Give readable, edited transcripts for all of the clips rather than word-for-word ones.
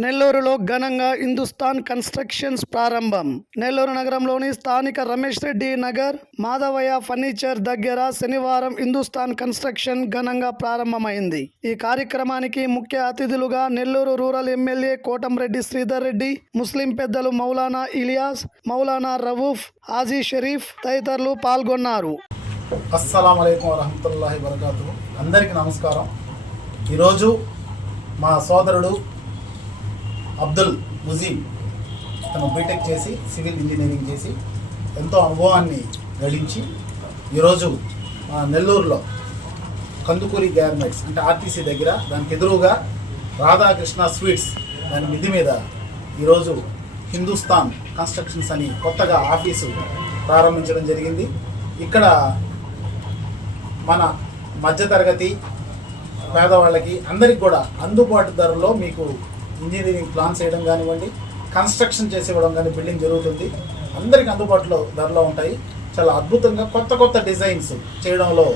నెల్లూరులో ఘనంగా హిందుస్థాన్ కన్స్ట్రక్షన్స్ ప్రారంభం. నెల్లూరు నగరంలోని స్థానిక రమేష్ రెడ్డి నగర్, మాధవయ్య ఫర్నిచర్ దగ్గర శనివారం హిందుస్థాన్ కన్స్ట్రక్షన్ ఘనంగా ప్రారంభమైంది. ఈ కార్యక్రమానికి ముఖ్య అతిథులుగా నెల్లూరు రూరల్ ఎమ్మెల్యే కోటంరెడ్డి శ్రీధర్ రెడ్డి, ముస్లిం పెద్దలు మౌలానా ఇలియాస్, మౌలానా రవూఫ్, హాజీ షరీఫ్ తదితరులు పాల్గొన్నారు. అస్సలాము అలైకుం వరహమతుల్లాహి వబరకాతుహు. అందరికీ నమస్కారం. ఈరోజు మా సోదరుడు అబ్దుల్ ముజీబ్ తను బీటెక్ చేసి సివిల్ ఇంజనీరింగ్ చేసి ఎంతో అనుభవాన్ని గడించి ఈరోజు నెల్లూరులో కందుకూరి గార్మెంట్స్ అంటే ఆర్టీసీ దగ్గర దానికి ఎదురుగా రాధాకృష్ణ స్వీట్స్ దాని మిద్ది మీద ఈరోజు హిందుస్థాన్ కన్స్ట్రక్షన్స్ అని కొత్తగా ఆఫీసు ప్రారంభించడం జరిగింది. ఇక్కడ మన మధ్యతరగతి పేదవాళ్ళకి అందరికి కూడా అందుబాటు ధరలో మీకు ఇంజనీరింగ్ ప్లాన్స్ చేయడం కానివ్వండి, కన్స్ట్రక్షన్ చేసేవ్వడం కానీ బిల్డింగ్ జరుగుతుంది. అందరికి అందుబాటులో ధరలో ఉంటాయి. చాలా అద్భుతంగా కొత్త కొత్త డిజైన్స్ చేయడంలో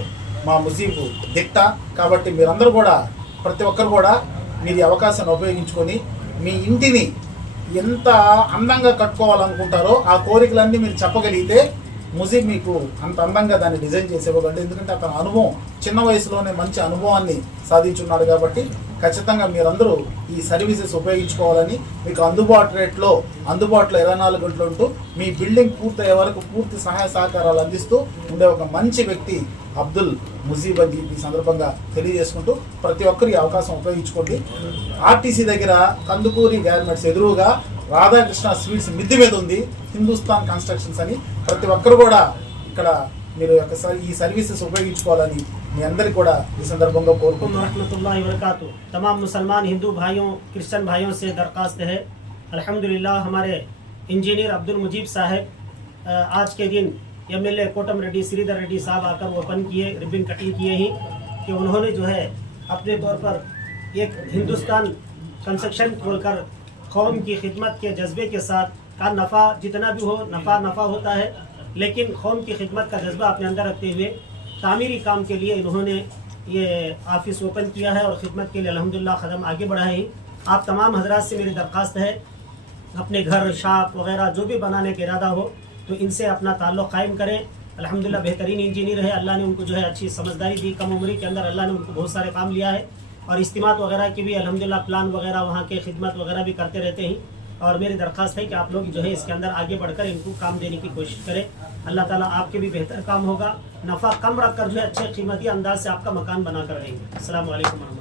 మా ముజీబు దిట్ట. కాబట్టి మీరందరూ కూడా ప్రతి ఒక్కరు కూడా మీరు అవకాశాన్ని ఉపయోగించుకొని మీ ఇంటిని ఎంత అందంగా కట్టుకోవాలనుకుంటారో ఆ కోరికలన్నీ మీరు చెప్పగలిగితే ముజీబ్ మీకు అంత అందంగా దాన్ని డిజైన్ చేసేవ్వగలడు. ఎందుకంటే అతని అనుభవం చిన్న వయసులోనే మంచి అనుభవాన్ని సాధించున్నాడు. కాబట్టి ఖచ్చితంగా మీరందరూ ఈ సర్వీసెస్ ఉపయోగించుకోవాలని, మీకు అందుబాటు రేట్లో అందుబాటులో 24 గంటలు ఉంటూ మీ బిల్డింగ్ పూర్తయ్యే వరకు పూర్తి సహాయ సహకారాలు అందిస్తూ ఉండే ఒక మంచి వ్యక్తి అబ్దుల్ ముజీబ్ అని ఈ సందర్భంగా తెలియజేసుకుంటూ ప్రతి ఒక్కరు ఈ అవకాశం ఉపయోగించుకోండి. ఆర్టీసీ దగ్గర కందుకూరి గార్మెంట్స్ ఎదురుగా రాధాకృష్ణ స్వీట్స్ మిద్ది మీద ఉంది హిందుస్థాన్ కన్స్ట్రక్షన్స్ అని. ప్రతి ఒక్కరు కూడా ఇక్కడ మీరు ఈ సర్వీసెస్ ఉపయోగించుకోవాలని మీ అందరికీ కూడా ఈ సందర్భంగా కోరుకుంటున్నాను. तमाम मुसलमान हिंदू भाइयों क्रिश्चियन भाइयों से दरख्वास्त है, अल्हम्दुलिल्लाह हमारे इंजीनियर अब्दुल मुजीब साहब आज के दिन एमएलए कोटमरेड्डी श्रीधर रेड्डी साहब आकर ओपन किए, रिबन कटिंग किए ही कि उन्होंने जो है अपने तौर पर एक हिंदुस्तान कंस्ट्रक्शन खोलकर कौम की खिदमत के जज्बे के साथ का नफ़ा जितना भी हो नफ़ा होता है, लेकिन कौम की खिदमत का जज्बा अपने अंदर रखते हुए तामीरी काम के लिए इन्होंने ये ऑफिस ओपन किया है और ख़िदमत के लिए अल्हम्दुलिल्लाह कदम आगे बढ़ाए हैं। आप तमाम हजरात से मेरी दरख्वास्त है, अपने घर शॉप वगैरह जो भी बनाने का इरादा हो तो इनसे अपना ताल्लुक़ कायम करें। अल्हम्दुलिल्लाह बेहतरीन इंजीनियर है, अल्लाह ने उनको जो है अच्छी समझदारी दी। कम उम्र के अंदर अल्लाह ने उनको बहुत सारे काम लिया है और इस्तिमात वगैरह की भी अल्हम्दुलिल्लाह प्लान वगैरह वहाँ के खिदमत वगैरह भी करते रहते हैं। और मेरी दरख्वास्त है कि आप लोग जो है इसके अंदर आगे बढ़कर इनको काम देने की कोशिश करें। अल्लाह ताला आपके भी बेहतर काम होगा, नफ़ा कम रखकर जो है अच्छे कीमती अंदाज से आपका मकान बना कर देंगे। अस्सलाम वालेकुम।